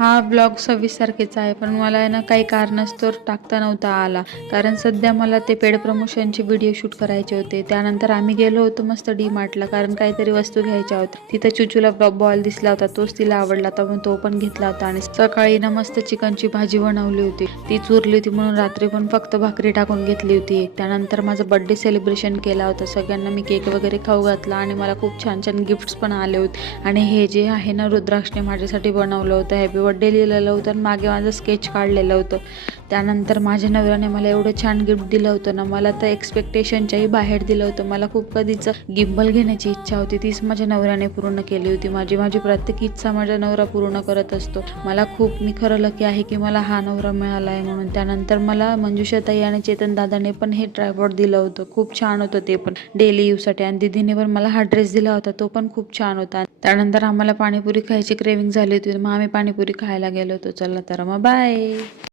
हा ब्लॉग 26 तारखेचा आहे, पण मला आहे ना काही कारणास्तव टाकता नव्हता आला. कारण सध्या मला ते पेड प्रमोशनचे व्हिडिओ शूट करायचे होते. त्यानंतर आम्ही गेलो होतो मस्त डी-मार्टला, कारण काहीतरी वस्तू घ्यायच्या होत्या. तिथं चुचूला बॉल दिसला होता, तोच तिला आवडला होता म्हणून तो पण घेतला होता. आणि सकाळी ना मस्त चिकनची भाजी बनवली होती, ती चुरली होती म्हणून रात्री पण फक्त भाकरी टाकून घेतली होती. त्यानंतर माझं बर्थडे सेलिब्रेशन केला होता. सगळ्यांना मी केक वगैरे खाऊ घातला आणि मला खूप छान छान गिफ्ट्स पण आले होते. आणि हे जे आहे ना, रुद्राक्षने माझ्यासाठी बनवलं होतं. हॅपी बर्थडे लिहिलेलं होतं आणि मागे माझं स्केच काढलेलं होतं. त्यानंतर माझ्या नवऱ्याने मला एवढं छान गिफ्ट दिलं होतं ना, मला तर एक्सपेक्टेशनच्याही बाहेर दिलं होतं. मला खूप कधीच गिम्बल घेण्याची इच्छा होती, तीच माझ्या नवऱ्याने पूर्ण केली होती. माझी प्रत्येक इच्छा माझा नवरा पूर्ण करत असतो. मला मी खरं लकी आहे की मला हा नवरा मिळाला आहे म्हणून. त्यानंतर मला मंजुषाताई आणि चेतन दादाने पण हे ट्रायपॉड दिलं होतं. खूप छान होतं ते पण डेली यूजसाठी. आणि दीदीने पण मला हा ड्रेस दिला होता, तो पण खूप छान होता. त्यानंतर आम्हाला पाणीपुरी खायची क्रेविंग झाली होती, मग आम्ही पाणीपुरी खायला गेलो होतो. चला तर मग बाय.